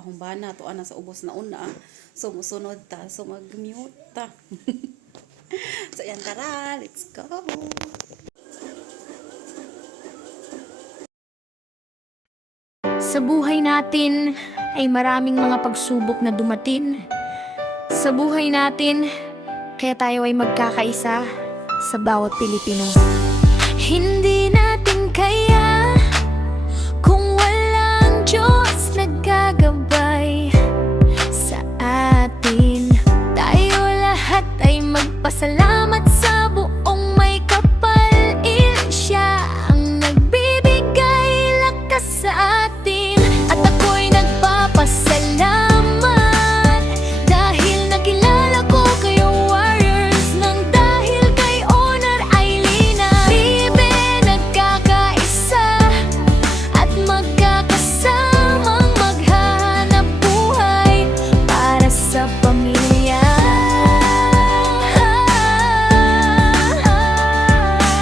Akong bana to ana sa ubos na una. So musunod ta, so mag-mute ta. So yan, tara, let's go. Sa buhay natin ay maraming mga pagsubok na dumating. Sa buhay natin, kaya tayo ay magkakaisa sa bawat Pilipino. Hindi natin kaya kung walang Diyos naggagabay sa atin. Tayo lahat ay magpasalamat sa buong may kapal. Siya ang nagbibigay lakas sa atin. At ako'y nagpapasalamat dahil nakilala ko kayo warriors. Nang dahil kay Honor Ailina Libe, nagkakaisa at magkakasamang maghahanap buhay para sa pamilya.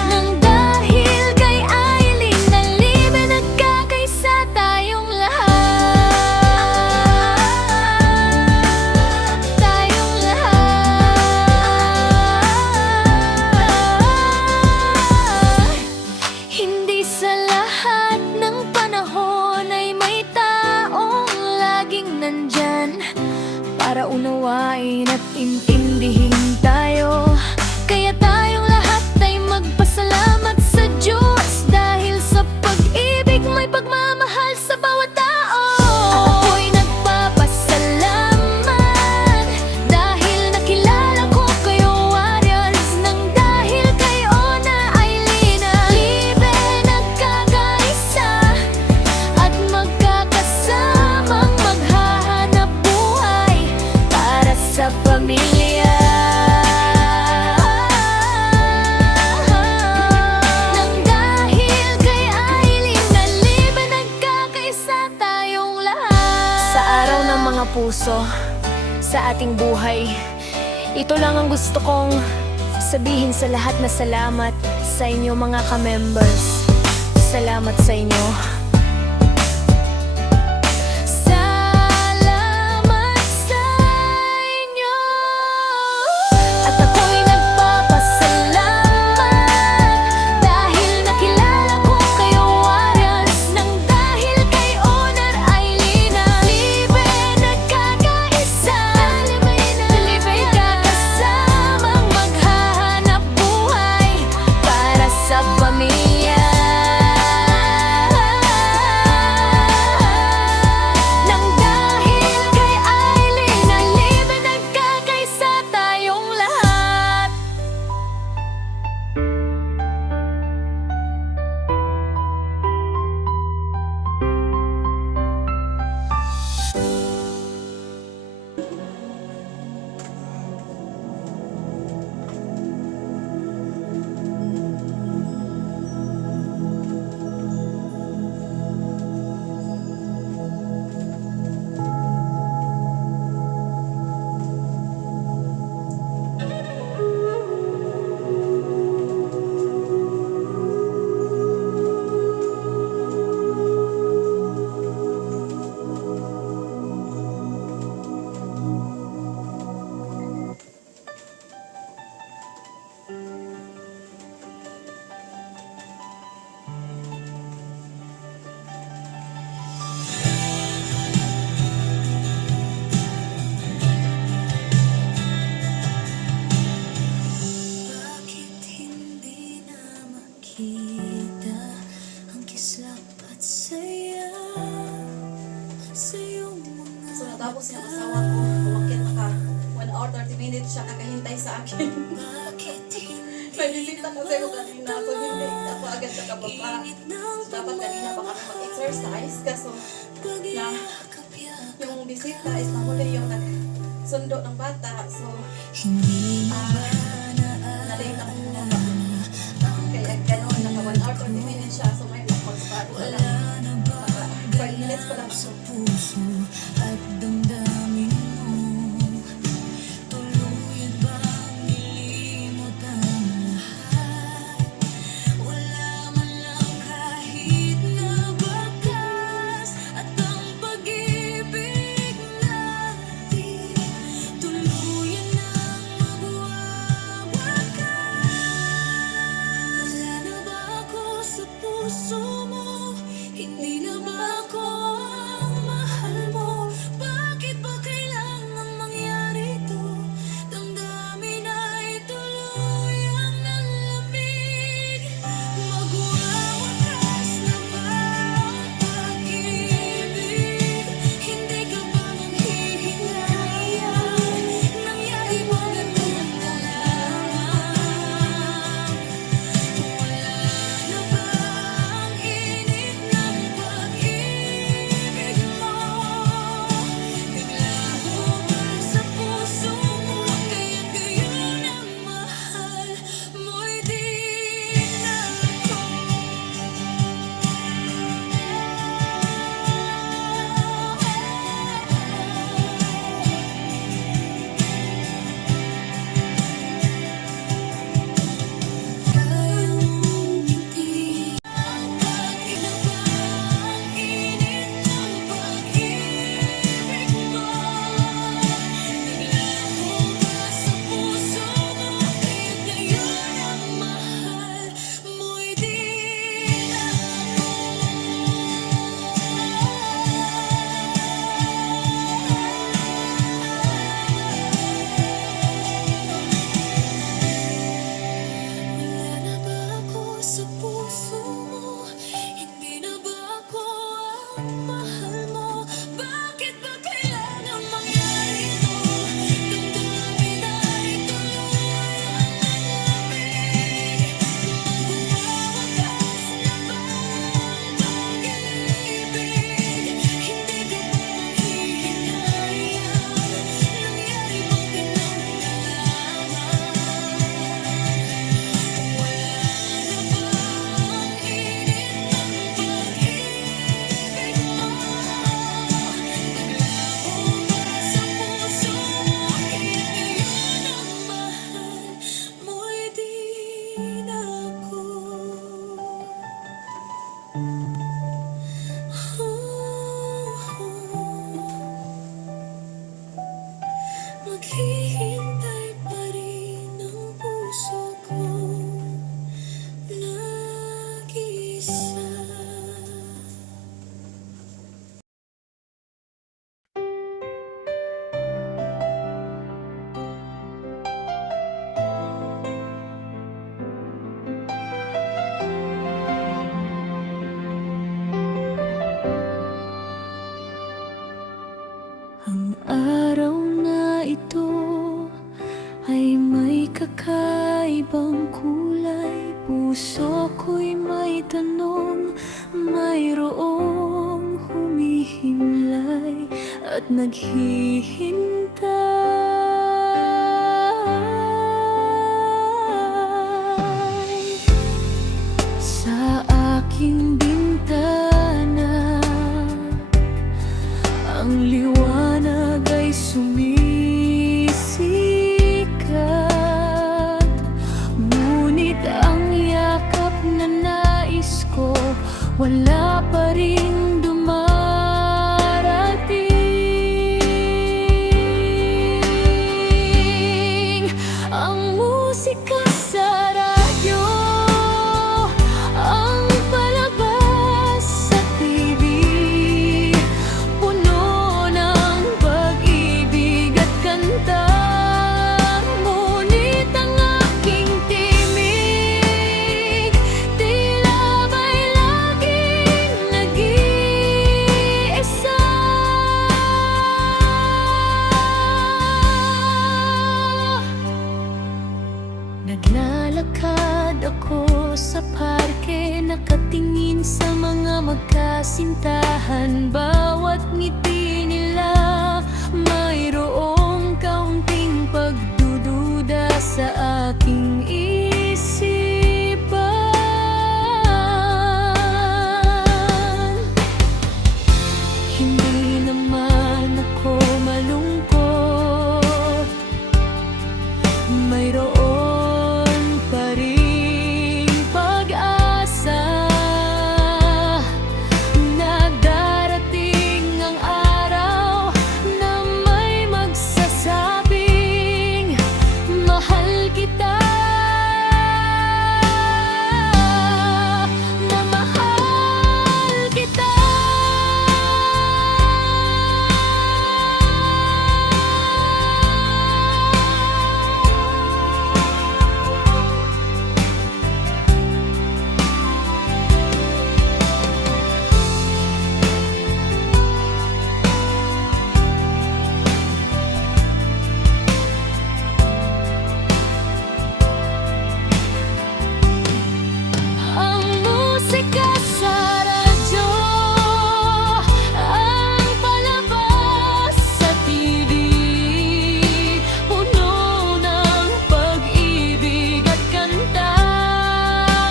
Nang dahil kay Ailina Libe, nagkakaisa tayong lahat. Tayong lahat. Hindi sa lahat ng panahon ay may taong laging nandyan para unawain at intindihin tayo. Kaya tayong lahat ay magpasalamat sa Diyos dahil sa pag-ibig may pagmamahal sa bawat tao. At ako'y nagpapasalamat dahil nakilala ko kayo warriors. Nang dahil kay Honor Ailina Libe, nagkakaisa at magkakasamang maghahanap buhay para sa pamilya. Nang dahil kay Ailina Libe, nagkakaisa tayong lahat. Sa araw ng mga puso, sa ating buhay, ito lang ang gusto kong sabihin sa lahat na salamat sa inyo mga ka-members. Salamat sa inyo. Salamat sa inyo. At ako'y nagpapasalamat dahil nakilala ko kayo warriors. Nang dahil kay Honor Ailina Libe, nagkakaisa. Nagkakasamang maghahanap buhay para sa pamilya. Nang dahil kay Ailina Libe, nagkakaisa tayong lahat. Bakit hindi na makita ang kislap at saya sa iyong mga So natapos yung asawa ko, umakyat na ka. 1 hour 30 minutes siya kakahintay sa akin. bakit hindi Nag-visit ako sa'yo kanina, so hindi ako agad sa kababa. So dapat kanina baka mag-exercise, kaso na yung bisita is nahuli yung nagsundo ng bata. So, na-late ako bumaba. Kaya gano'n, naka 1 hour 30 minutes siya. So may mag-start ko lang. Baka 5 minutes pa lang. sa puso at damdamin mo? Tuluyan bang nilimot ang lahat? Wala man lang kahit na bakas at ang pag-ibig Ang araw na ito ay may kakaibang kulay. Puso ko'y may tanong, mayroong humihimlay at naghihintay. Sa aking bintana, ang liwanag ay sumisikat, ngunit ang yakap na nais ko wala pa rin dumarating. Ang musika sa radyo, ang palabas sa TV, puno ng pag-ibig at kanta. Ngunit ang aking timig tila ba'y laging nag-iisa. Naglalakad ako sa parke, nakatingin sa mga magkasintahan. Bawat ngiti nila mayroong kaunting pagdududa sa aking isipan. Hindi naman ako malungkot, mayroon pa ring pag-asa na darating ang araw na may magsasabing mahal kita, na mahal kita. Ang musika sa radyo, ang palabas sa TV, puno ng pag-ibig at kanta.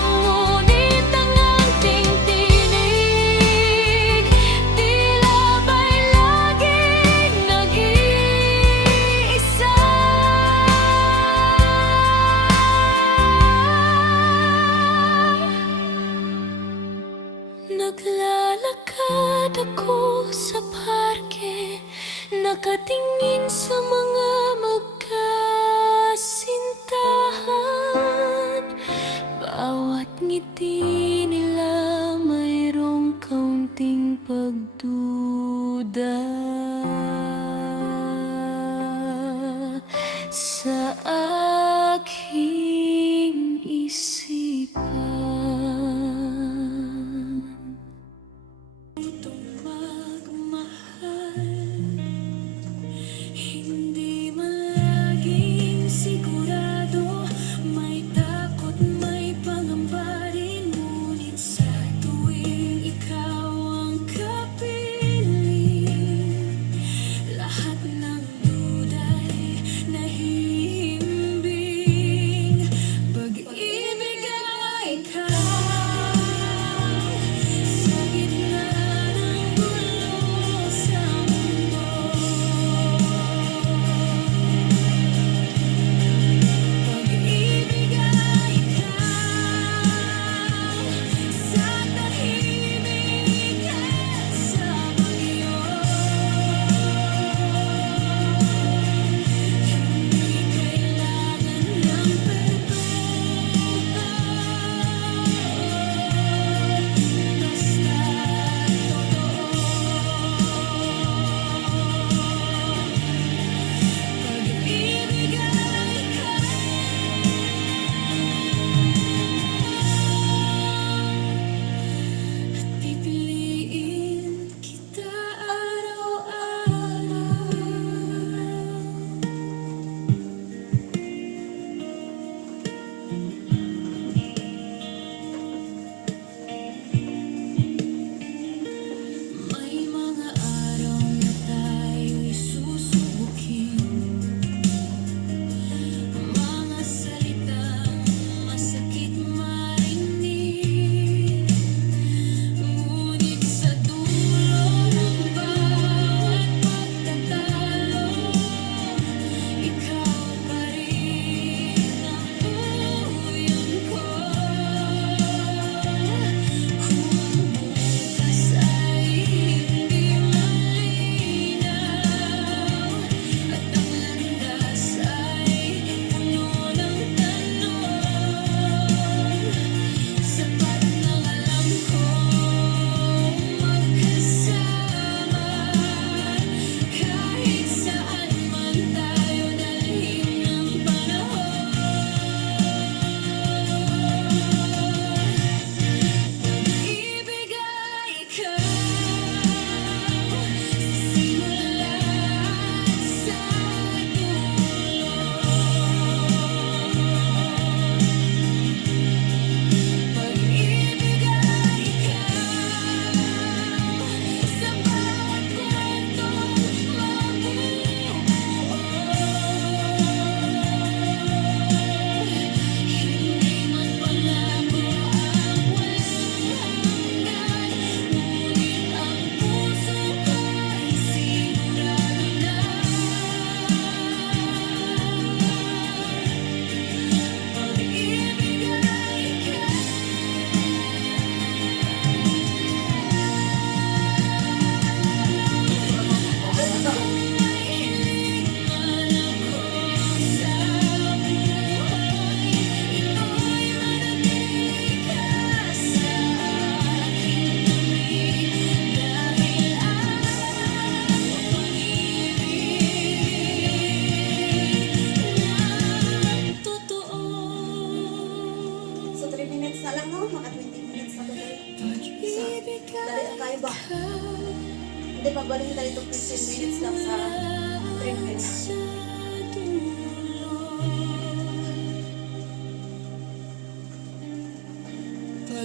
Ngunit ang ating tinig tila ba'y laging nag-iisa. Naglalakad ako sa parke, nakatingin sa mga magkasintahan. Bawat ngiti nila mayroong kaunting pagduda sa aking isipan. Hindi man laging sigurado, may takot, may pangamba rin,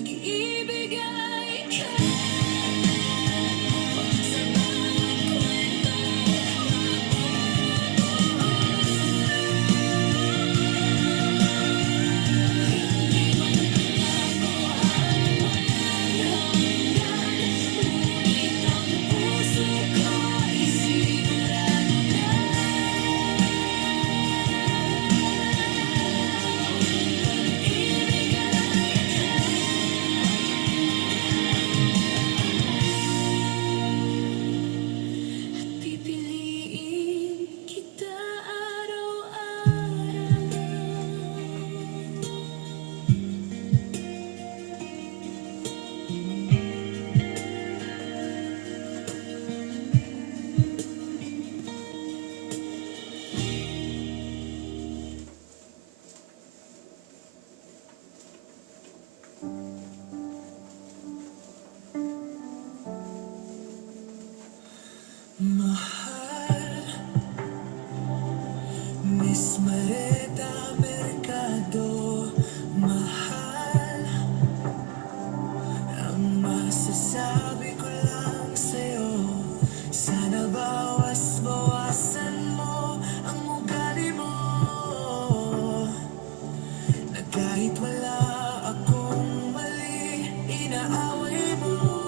pag-ibig ay pipiliin kita araw-araw. Mahal, Miss Mareta Mercado. Mahal, ang masasabi ko lang sa'yo, sana bawas-bawasan mo ang ugali mo, na kahit wala akong mali, inaaway mo.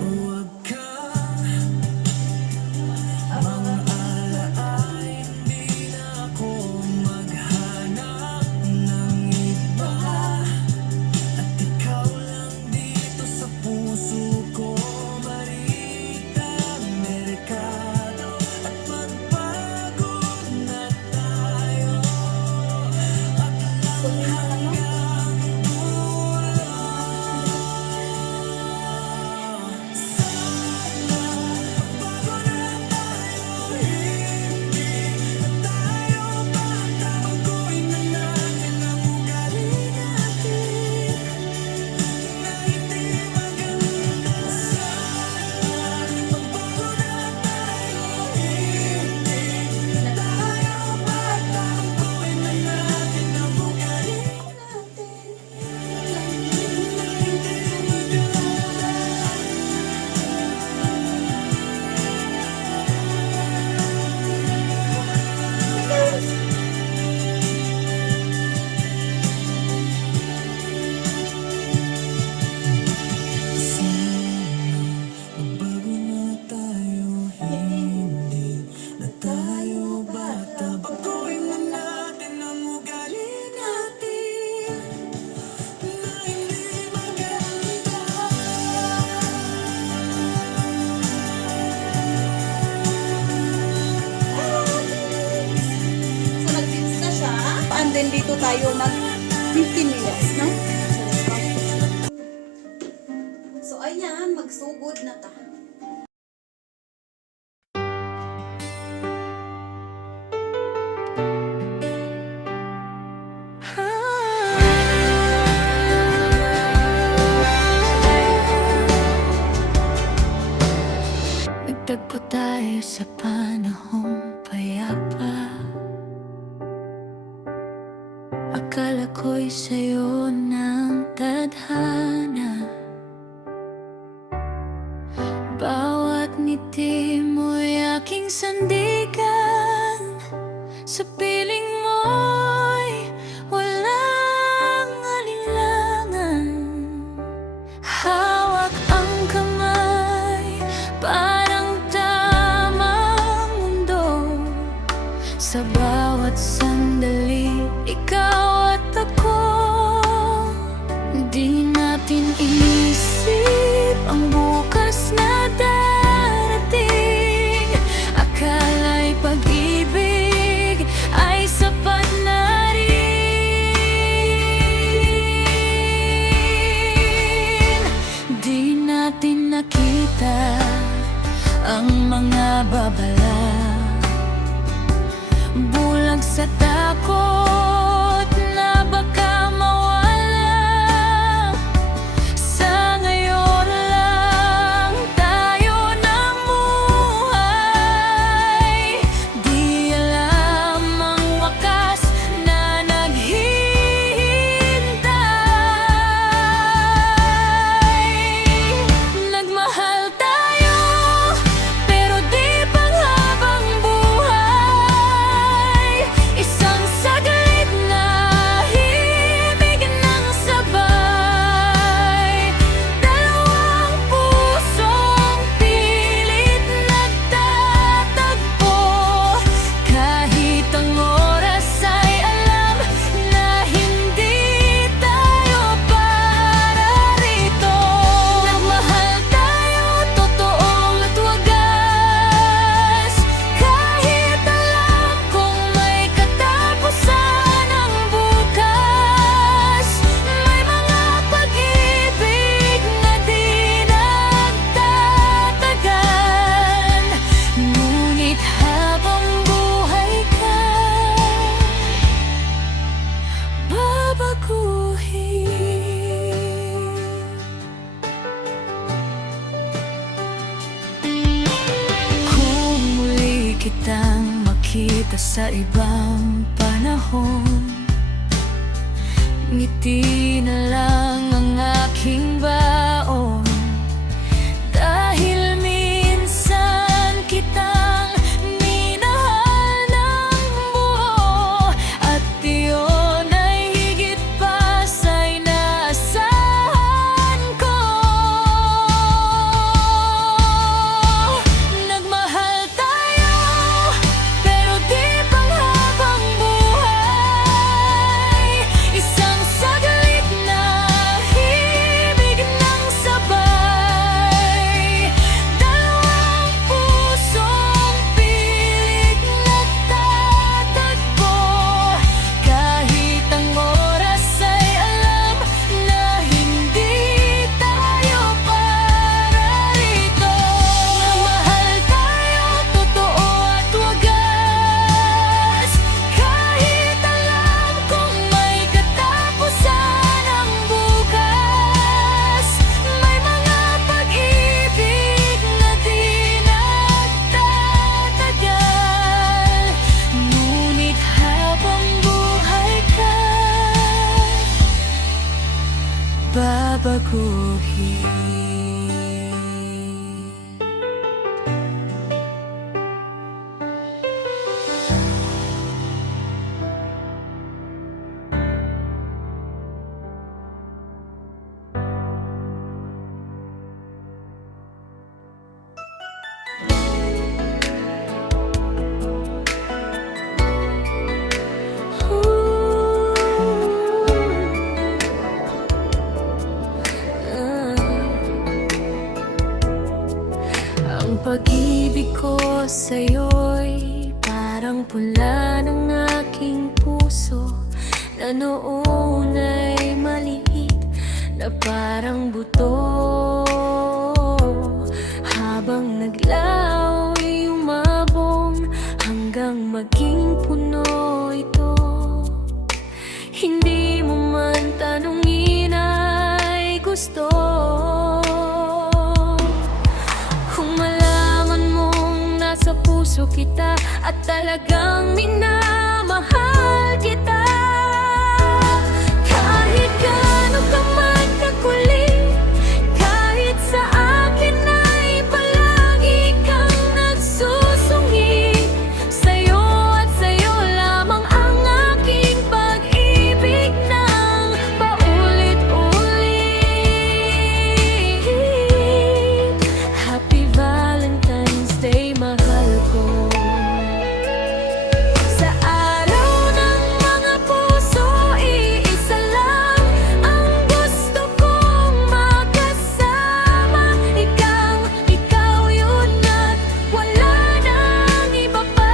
Huwag kang mang-alaay, hindi na ako maghanap ng iba, at ikaw lang dito sa puso ko. Marita Mercado, at magbago na tayo, at hanggang dulo. Magbago na tayo, hindi na tayo bata. Baguhin na natin ang ugali natin na hindi maganda. So, nag-fix na siya. And then, dito tayo mag 15 minutes, no? So, let's start. So, ayan, magsugod na ta. Nagtagpo tayo sa panahong payapa. Akala ko'y sa'yo ng tadhana. Bawat ngiti mo'y aking sandigan. Sa piling mo'y walang alinlangan. Hawak ang kamay, parang tamang mundo. Sa bawat sandali, ikaw at ako. Di natin inisip ang bukas na darating. Akala'y pag-ibig ay Ngunit habang buhay ka, babaguhin. Kung muli kitang makita sa ibang panahon, ngiti na lang ang aking baon. Dahil minsan kitang minahal ng buo, at iyon ay higit pa sa inaasahan ko. Nagmahal tayo, pero di panghabang buhay. Isang saglit na himig ng sabay, dalawang pusong pilit nagtatagpo. Kahit ang oras ay alam na hindi tayo para rito. Nagmahal tayo, totoo at wagas. Kahit alam kong may katapusan ang bukas, may mga pag-ibig na di nagtatagal. Ngunit habang buhay ka, babaguhin. Ang pag-ibig ko sa'yo'y parang pula ng aking puso, na noon ay maliit na parang buto. Habang naglaw'y umabong hanggang maging puno ito. Hindi mo man tanungin ay gusto. Kung malaman mong nasa puso kita at talagang minamahal kita, kahit gaano ka man kakulit, kahit sa akin ay palagi kang nagsusungit, sa'yo at sa'yo lamang ang aking pag-ibig ng paulit-ulit. Happy Valentine's Day, mahal ko. Sa araw ng mga puso, iisa lang ang gusto kong makasama. Ikaw yun at wala nang iba pa.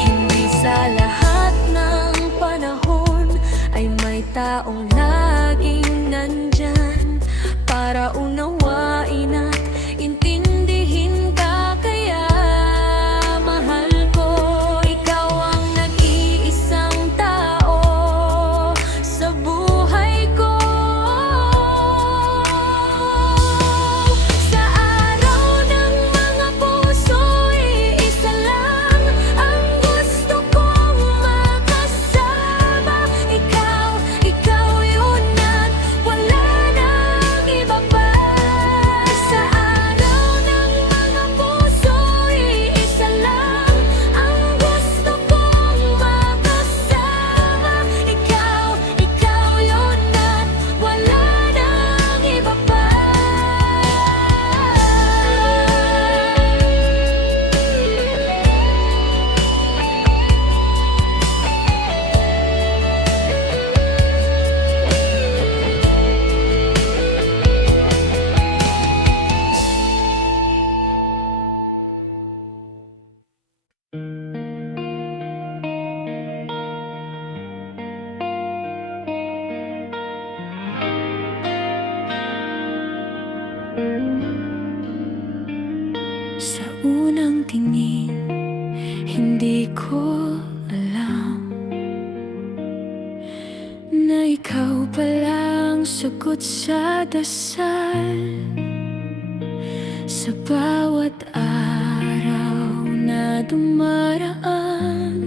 Hindi sa lahat ng panahon ay may taong laging nandyan para unawain at intindihin ka. Kaya mahal ko, ikaw ang nag-iisang tao sa buhay ko. Sa araw ng mga puso, iisa lang ang gusto kong makasama. Ikaw Hindi ko alam na ikaw palang sagot sa dasal. Sa bawat araw na dumaraan,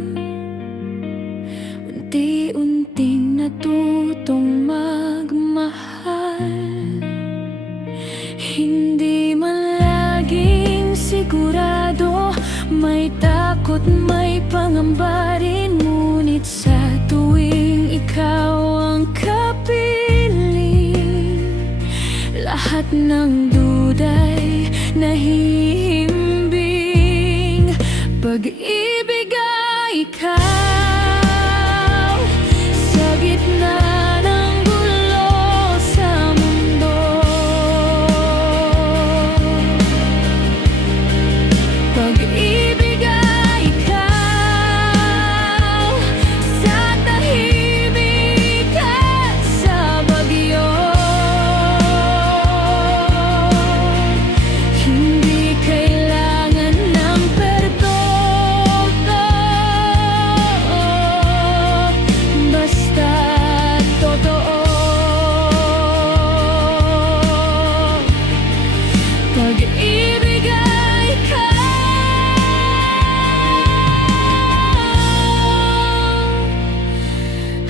unti-unting natutong magmahal. Hindi man laging sigurado, may takot, may pangamba rin. Ngunit sa tuwing ikaw ang kapiling, lahat ng duda'y nahihimbing. Pag-ibig ay ikaw sa gitna ng gulo sa mundo. Pag-ibig ay ikaw sa tahimik at sa bagyo. Hindi kailangan ng perdono, basta totoo. Pag-ibig ay ikaw,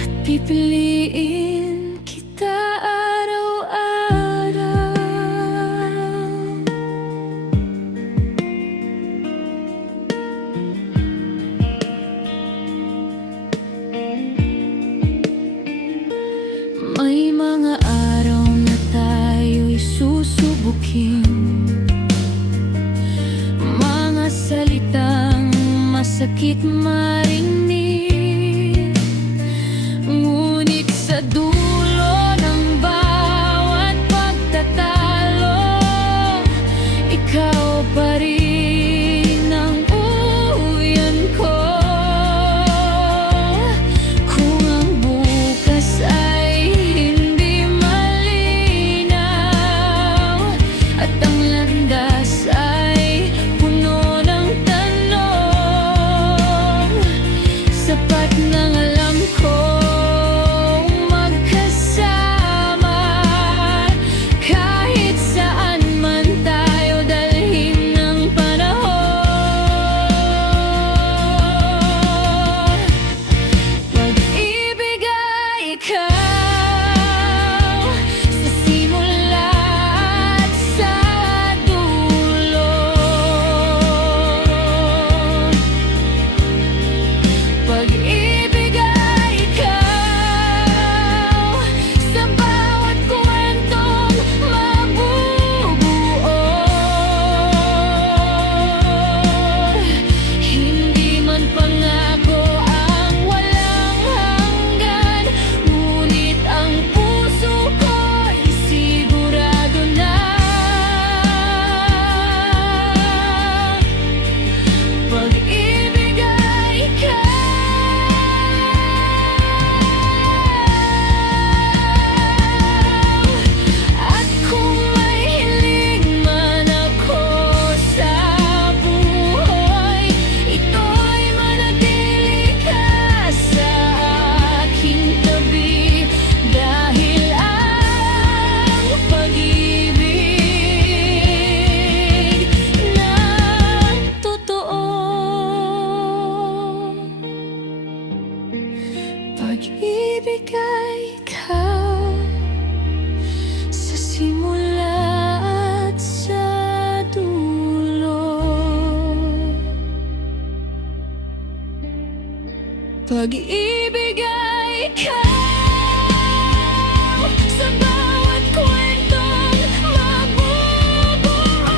at pipiliin kita araw-araw. May mga araw na tayo'y susubukin, mga salitang masakit marinig. Ngunit sa dulo ng bawat pagtatalo, ikaw pa rin ang uyan ko. Kung ang bukas ay hindi malinaw, at ang landas ay puno ng tanong, sapat nang alam kong magkasama. Kahit saan man tayo dalhin ng panahon. Pag-ibig ay ikaw sa simula at sa dulo. Pag-ibig ay ikaw sa bawat kwentong mabubuo. Hindi man pangako ang walang hanggan, ngunit ang puso ko'y sigurado na. Pag-ibig ay ikaw, at kung may hiling man ako sa buhay, ito'y manatili ka sa aking tabi. Dahil ang pag-ibig na totoo, pag-ibig ay ikaw sa simula at sa dulo. Pag-ibig ay ikaw sa bawat kwentong mabubuo.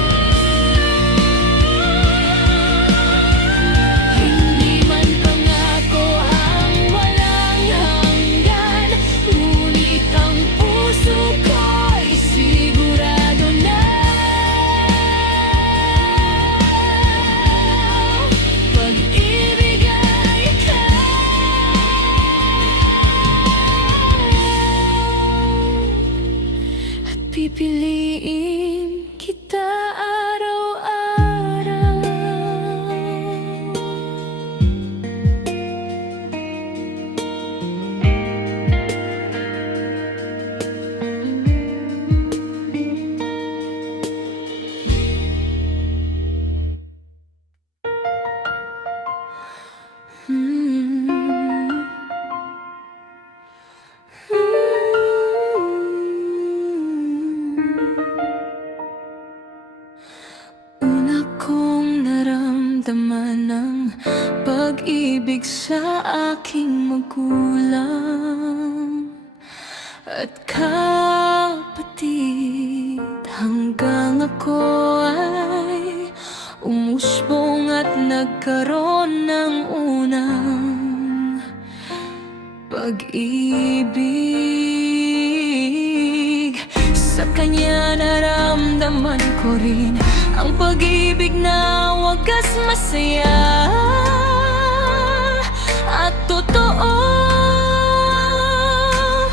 Hindi man pangako ang walang hanggan, ngunit ang puso ko'y sigurado na. Pag-ibig ay ikaw. pag-ibig sa aking magulang at kapatid, hanggang ako ay umusbong at nagkaroon ng unang pag-ibig. Sa kanya naramdaman ko rin ang pag-ibig na wagas, masaya at totoo.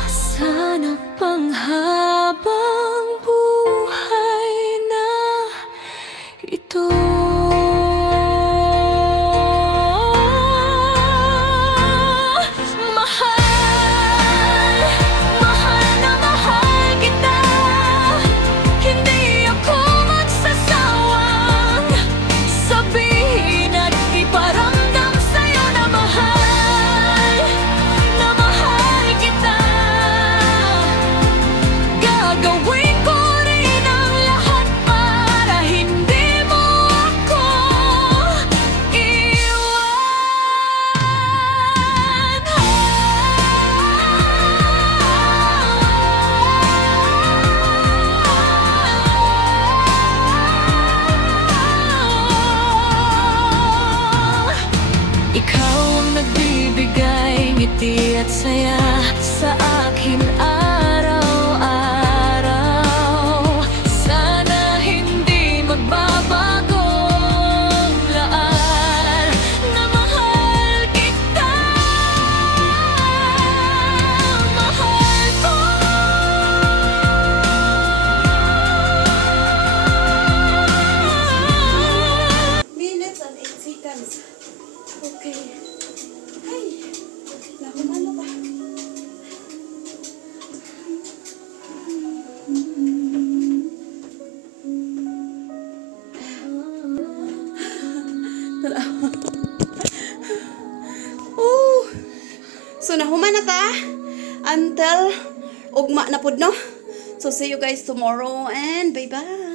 Sana panghabang buhay na ito. Mahal, mahal na mahal kita. Hindi ako magsasawang sabihin at iparamdam sa'yo na mahal kita. Gagawin ko rin ang lahat para hindi mo ako iwan. Ikaw ang nagbibigay ngiti at saya sa akin araw-araw. Sana hindi magbabago ang laan na mahal kita. Mahal ko. Minutes and 8 seconds. Okay. Ay, nakuha na ba? Oh, so nahuman na ta until ugma na pud no. So see you guys tomorrow and bye bye.